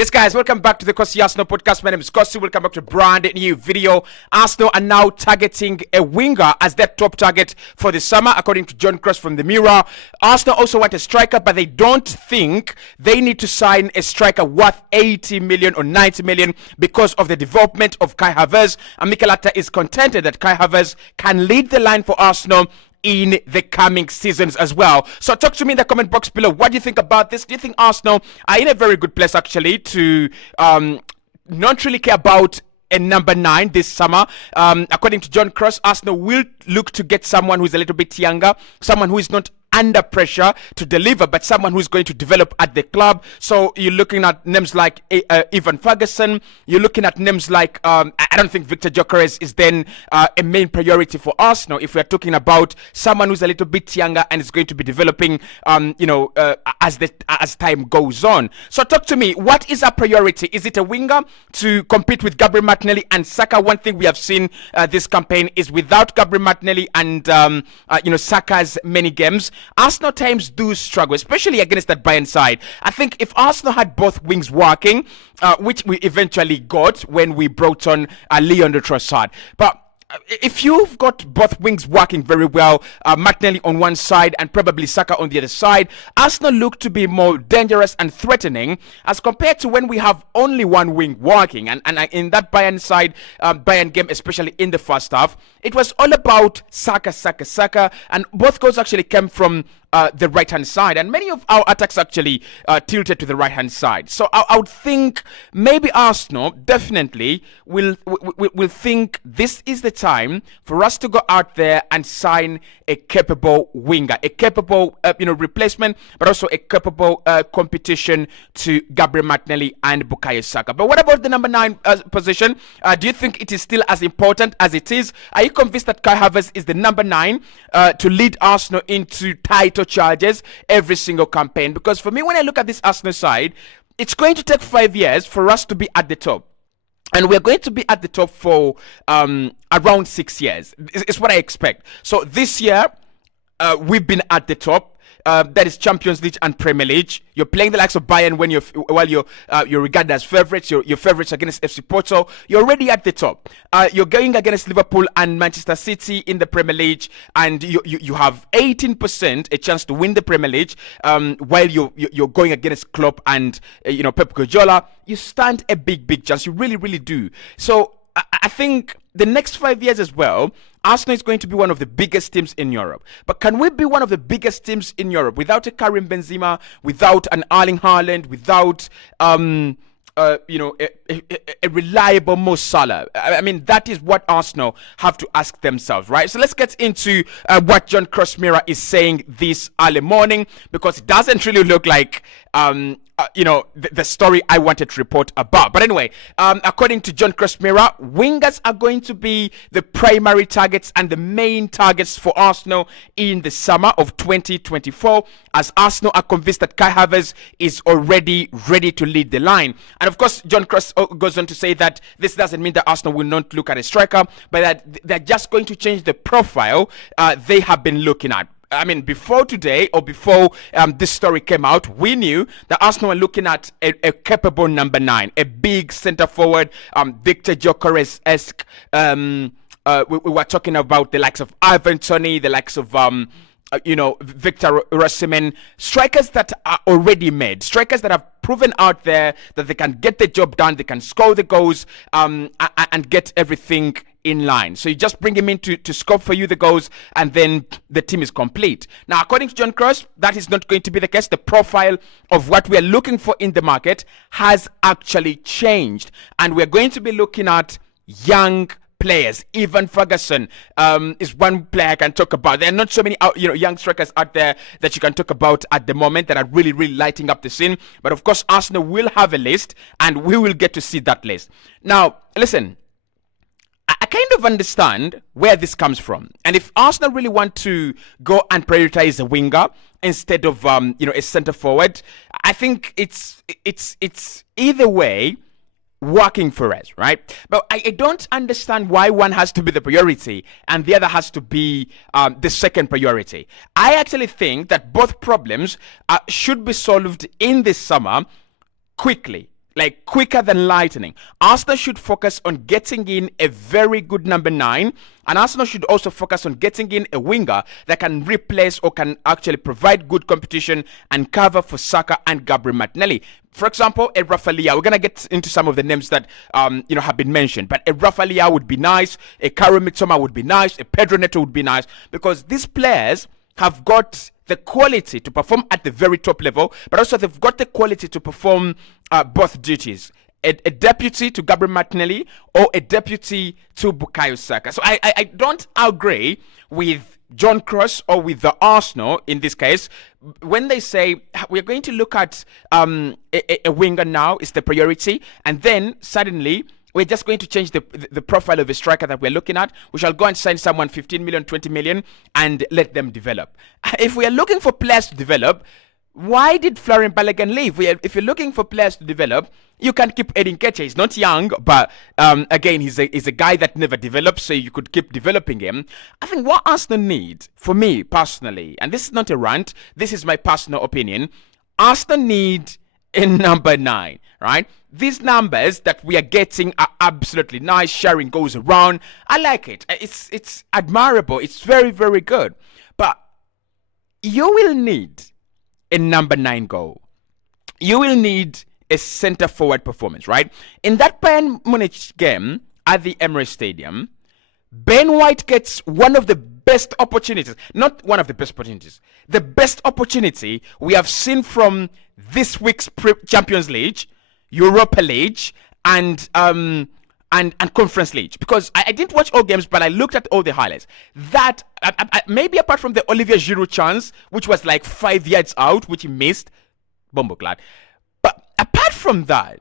Yes, guys, welcome back to the Cossy Arsenal podcast. My name is Cossy. Welcome back to a brand new video. Arsenal are now targeting a winger as their top target for the summer, according to John Cross from the Mirror. Arsenal also want a striker, but they don't think they need to sign a striker worth 80 million or 90 million because of the development of Kai Havertz. And Mikel Arteta is contented that Kai Havertz can lead the line for Arsenal in the coming seasons as well. So talk to me in the comment box below. What do you think about this? Do you think Arsenal are in a very good place actually to not really care about a number 9 this summer? According to John Cross, Arsenal will look to get someone who's a little bit younger, someone who is not under pressure to deliver, but someone who's going to develop at the club. So you're looking at names like Ivan Ferguson. You're looking at names like I don't think Victor Gyökeres is then a main priority for Arsenal if we're talking about someone who's a little bit younger and is going to be developing as time goes on. So talk to me, what is our priority? Is it a winger to compete with Gabriel Martinelli and Saka? One thing we have seen this campaign is without Gabriel Martinelli and Saka's many games, Arsenal times do struggle, especially against that Bayern side. I think if Arsenal had both wings working, which we eventually got when we brought on LEAO Trossard, but if you've got both wings working very well, Martinelli on one side and probably Saka on the other side, Arsenal look to be more dangerous and threatening as compared to when we have only one wing working. And in that Bayern side, Bayern game, especially in the first half, it was all about Saka, and both goals actually came from the right-hand side, and many of our attacks actually tilted to the right-hand side. So I would think maybe Arsenal definitely will think this is the time for us to go out there and sign a capable winger, a capable replacement, but also a capable competition to Gabriel Martinelli and Bukayo Saka. But what about the number 9 position? Do you think it is still as important as it is? Are you convinced that Kai Havertz is the number 9 to lead Arsenal into title charges every single campaign? Because for me, when I look at this Arsenal side, it's going to take 5 years for us to be at the top. And we're going to be at the top for around 6 years. It's what I expect. So this year, we've been at the top. That is Champions League and Premier League. You're playing the likes of Bayern when you're regarded as favorites. Your favorites against FC Porto. You're already at the top. You're going against Liverpool and Manchester City in the Premier League, and you have 18% a chance to win the Premier League. While you're going against Klopp and Pep Guardiola, you stand a big chance. You really do. So I think the next 5 years as well, Arsenal is going to be one of the biggest teams in Europe. But can we be one of the biggest teams in Europe without a Karim Benzema, without an Erling Haaland, without a reliable Mo Salah? I mean, that is what Arsenal have to ask themselves, right? So let's get into what John Cross Mirror is saying this early morning, because it doesn't really look like the story I wanted to report about. But anyway, according to John Cross Mirror, wingers are going to be the primary targets and the main targets for Arsenal in the summer of 2024, as Arsenal are convinced that Kai Havertz is already ready to lead the line. And of course, John Cross goes on to say that this doesn't mean that Arsenal will not look at a striker, but that they're just going to change the profile they have been looking at. I mean, before today or before this story came out, we knew that Arsenal were looking at a capable number 9, a big centre forward, Victor Gyökeres-esque. We were talking about the likes of Ivan Toney, the likes of Victor Osimhen, strikers that are already made, strikers that have proven out there that they can get the job done, they can score the goals, and get everything in line. So you just bring him in to score for you the goals, and then the team is complete. Now, according to John Cross, that is not going to be the case. The profile of what we are looking for in the market has actually changed, and we're going to be looking at young players. Ivan Ferguson is one player I can talk about. There are not so many young strikers out there that you can talk about at the moment that are really lighting up the scene. But of course, Arsenal will have a list, and we will get to see that list. Now, listen, I kind of understand where this comes from. And if Arsenal really want to go and prioritize a winger instead of a centre forward, I think it's either way working for us, right? But I don't understand why one has to be the priority and the other has to be the second priority. I actually think that both problems should be solved in this summer quickly. like quicker than lightning. Arsenal should focus on getting in a very good number 9, and Arsenal should also focus on getting in a winger that can replace or can actually provide good competition and cover for Saka and Gabriel Martinelli. For example, a Rafael LEAO. We're gonna get into some of the names that have been mentioned, but a Rafael LEAO would be nice. A Karim Mitsoma would be nice. A Pedro Neto would be nice, because these players have got the quality to perform at the very top level, but also they've got the quality to perform both duties. A deputy to Gabriel Martinelli or a deputy to Bukayo Saka. So I don't agree with John Cross or with the Arsenal in this case when they say we're going to look at a winger now is the priority, and then suddenly we're just going to change the profile of a striker that we're looking at. We shall go and sign someone 15 million, 20 million and let them develop. If we are looking for players to develop, why did Florian Balogun leave? If you're looking for players to develop, you can keep Edin Ketia. He's not young, but again, he's a guy that never develops, so you could keep developing him. I think what Arsenal need, for me personally, and this is not a rant, this is my personal opinion, Arsenal need a number 9, right? These numbers that we are getting are absolutely nice. Sharing goes around. I like it. It's admirable. It's very, very good. But you will need a number 9 goal. You will need a center forward performance, right? In that Bayern Munich game at the Emirates Stadium, Ben White gets one of the best opportunities. Not one of the best opportunities. The best opportunity we have seen from this week's Champions League, Europa League, and Conference League. Because I didn't watch all games, but I looked at all the highlights. That, maybe apart from the Olivier Giroud chance, which was like 5 yards out, which he missed, Bomboclad. But apart from that,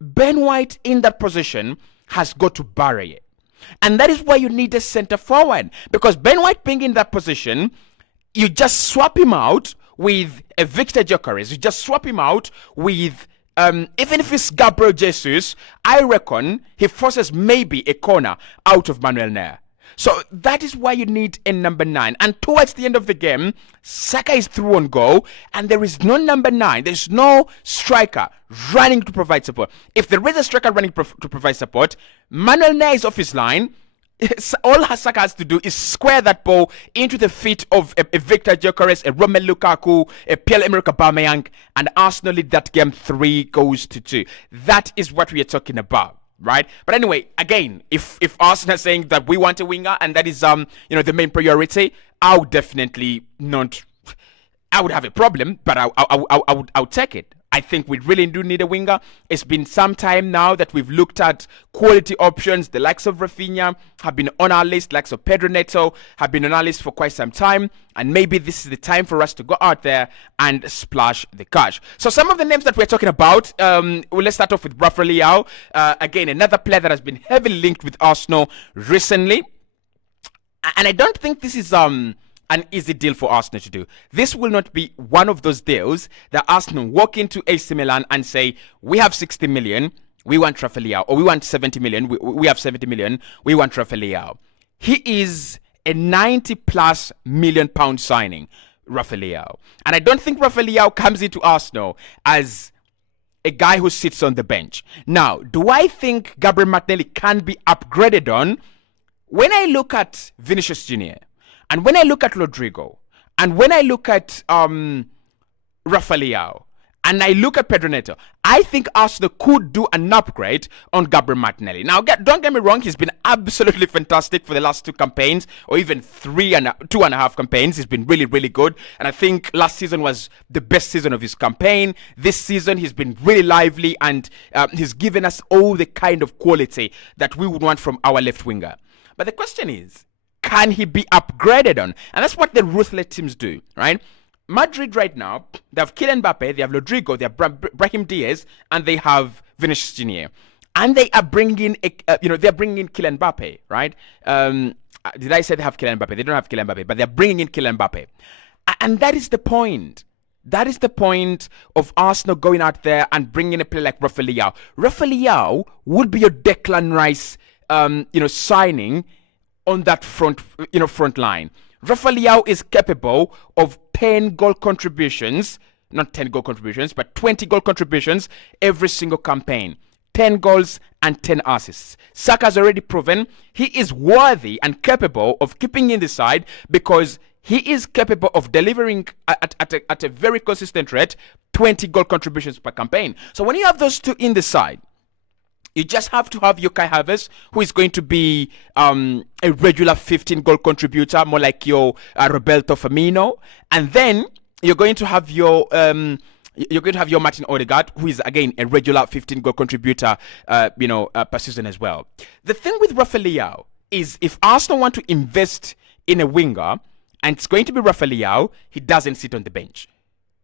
Ben White in that position has got to bury it. And that is why you need a center forward. Because Ben White being in that position, you just swap him out with a Victor Gyökeres. You just swap him out with, even if it's Gabriel Jesus, I reckon he forces maybe a corner out of Manuel Neuer. So that is why you need a number 9. And towards the end of the game, Saka is through on goal, and there is no number 9. There's no striker running to provide support. If there is a striker running to provide support, Manuel Neuer is off his line. All Saka has to do is square that ball into the feet of a Victor Gyökeres, a Romelu Lukaku, a Pierre-Emerick Aubameyang, and Arsenal lead that game 3-2. That is what we are talking about. Right, but anyway, again, if Arsenal are saying that we want a winger and that is the main priority, I would definitely not. I would have a problem, but I would take it. I think we really do need a winger. It's been some time now that we've looked at quality options. The likes of Rafinha have been on our list. Likes of Pedro Neto have been on our list for quite some time. And maybe this is the time for us to go out there and splash the cash. So some of the names that we're talking about, let's start off with Rafael LEAO. Again, another player that has been heavily linked with Arsenal recently. And I don't think this is an easy deal for Arsenal to do. This will not be one of those deals that Arsenal walk into AC Milan and say, we have 60 million, we want Rafael LEAO, or we want 70 million, we have 70 million, we want Rafael LEAO. He is a 90+ million pound signing, Rafael LEAO. And I don't think Rafael LEAO comes into Arsenal as a guy who sits on the bench. Now, do I think Gabriel Martinelli can be upgraded on? When I look at Vinicius Jr., and when I look at Rodrigo, and when I look at Rafael LEAO, and I look at Pedro Neto, I think Arsenal could do an upgrade on Gabriel Martinelli. Now, don't get me wrong, he's been absolutely fantastic for the last 2 campaigns, or even 2.5 campaigns. He's been really, really good. And I think last season was the best season of his campaign. This season, he's been really lively, and he's given us all the kind of quality that we would want from our left winger. But the question is, can he be upgraded on? And that's what the ruthless teams do, right? Madrid right now, they have Kylian Mbappe, they have Rodrigo, they have Brahim Diaz, and they have Vinicius Jr. And they are bringing, they're bringing in Kylian Mbappe, right? Did I say they have Kylian Mbappe? They don't have Kylian Mbappe, but they're bringing in Kylian Mbappe. And that is the point. That is the point of Arsenal going out there and bringing a player like Rafael LEAO. Rafael LEAO would be your Declan Rice, signing on that front line. Rafael LEAO is capable of 10 goal contributions not 10 goal contributions, but 20 goal contributions every single campaign. 10 goals and 10 assists. Saka has already proven he is worthy and capable of keeping in the side because he is capable of delivering at a very consistent rate 20 goal contributions per campaign. So when you have those two in the side, you just have to have your Kai Havertz, who is going to be a regular 15 goal contributor, more like your Roberto Firmino, and then you're going to have your Martin Odegaard, who is again a regular 15 goal contributor, per season as well. The thing with Rafael LEAO is if Arsenal want to invest in a winger, and it's going to be Rafael LEAO, he doesn't sit on the bench.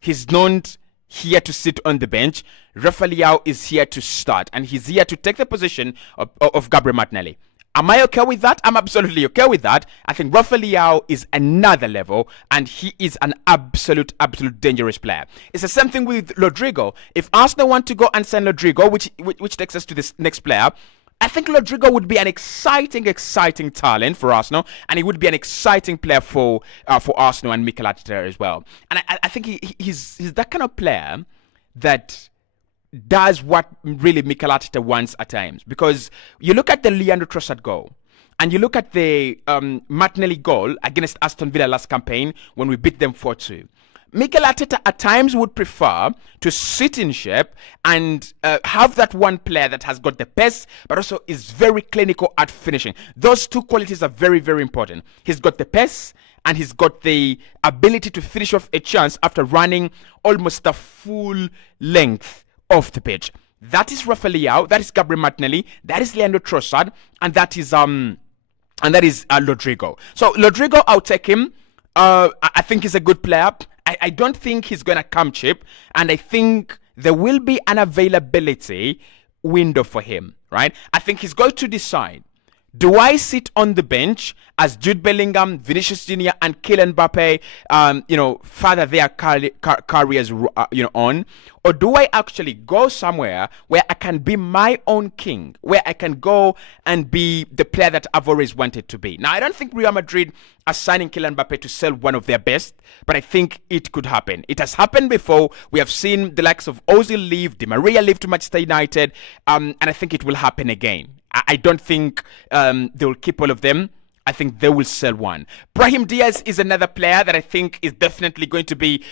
He's not here to sit on the bench. Rafael LEAO is here to start, and he's here to take the position of Gabriel Martinelli. Am I okay with that? I'm absolutely okay with that. I think Rafael LEAO is another level, and he is an absolute dangerous player. It's the same thing with Rodrigo. If Arsenal want to go and sign Rodrigo, which takes us to this next player, I think Rodrigo would be an exciting talent for Arsenal, and he would be an exciting player for Arsenal and Mikel Arteta as well. And I think he's that kind of player that does what really Mikel Arteta wants at times. Because you look at the Leandro Trossard goal, and you look at the Martinelli goal against Aston Villa last campaign when we beat them 4-2. Mikel Arteta at times would prefer to sit in shape and have that one player that has got the pace, but also is very clinical at finishing. Those two qualities are very, very important. He's got the pace, and he's got the ability to finish off a chance after running almost a full length off the pitch. That is Rafael LEAO, that is Gabriel Martinelli, that is Leandro Trossard, and that is Rodrigo. So Rodrigo, I'll take him. I think he's a good player. I don't think he's gonna come cheap, and I think there will be an availability window for him, right? I think he's going to decide, do I sit on the bench as Jude Bellingham, Vinicius Jr. and Kylian Mbappe, further their careers, on? Or do I actually go somewhere where I can be my own king, where I can go and be the player that I've always wanted to be? Now, I don't think Real Madrid are signing Kylian Mbappe to sell one of their best, but I think it could happen. It has happened before. We have seen the likes of Ozil leave, Di Maria leave to Manchester United, and I think it will happen again. I don't think they will keep all of them. I think they will sell one. Brahim Diaz is another player that I think is definitely going to be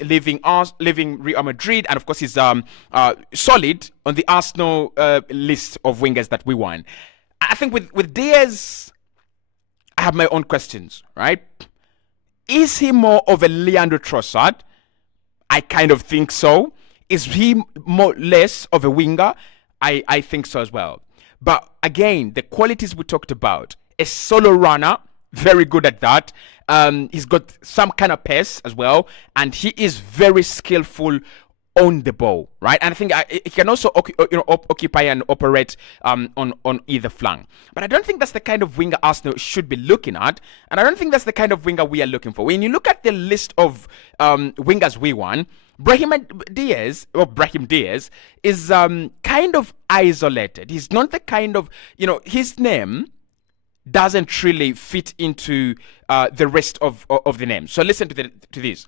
leaving Real Madrid, and of course he's solid on the Arsenal list of wingers that we want. I think with Diaz, I have my own questions, right? Is he more of a Leandro Trossard? I kind of think so. Is he less of a winger? I think so as well. But again, the qualities we talked about, a solo runner, very good at that. He's got some kind of pace as well, and he is very skillful on the ball, right? And I think he can also occupy and operate on either flank. But I don't think that's the kind of winger Arsenal should be looking at, and I don't think that's the kind of winger we are looking for. When you look at the list of wingers we want, Brahim Diaz is kind of isolated. He's not the kind of, his name doesn't really fit into the rest of the names. So listen to this.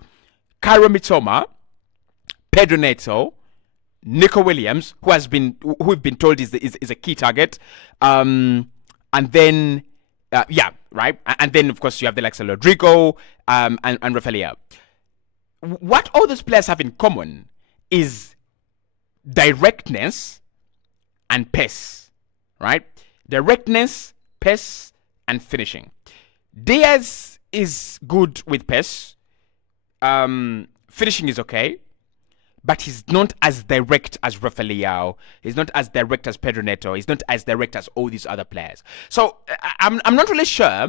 Kairo Mitoma, Pedro Neto, Nico Williams, who we've been told is a key target, and then right, and then of course you have the likes of Rodrigo and Rafael LEAO. What all those players have in common is directness and pace, right? Directness, pace, and finishing. Diaz is good with pace. Finishing is okay, but he's not as direct as Rafael LEAO. He's not as direct as Pedro Neto. He's not as direct as all these other players. So I'm not really sure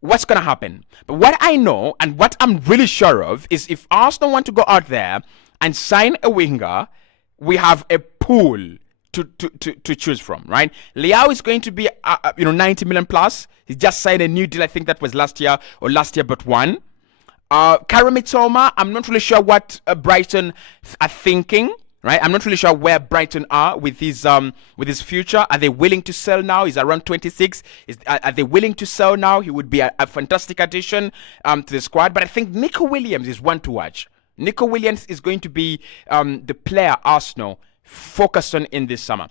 what's going to happen. But what I know and what I'm really sure of is if Arsenal want to go out there and sign a winger, we have a pool to choose from, right? LEAO is going to be 90 million plus. He just signed a new deal. I think that was last year but one. Kairo Mitoma, I'm not really sure what Brighton are thinking, right? I'm not really sure where Brighton are with his future. Are they willing to sell now? He's around 26. Are they willing to sell now? He would be a fantastic addition to the squad. But I think Nico Williams is one to watch. Nico Williams is going to be the player Arsenal focused on in this summer.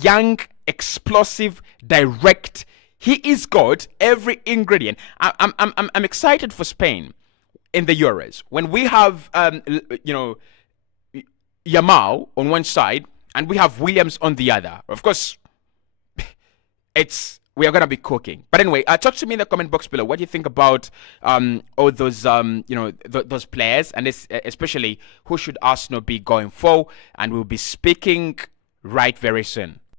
Young, explosive, direct. He is got every ingredient. I'm excited for Spain in the Euros when we have Yamal on one side and we have Williams on the other. Of course, we are gonna be cooking. But anyway, talk to me in the comment box below. What do you think about all those those players, and especially who should Arsenal be going for? And we'll be speaking right very soon.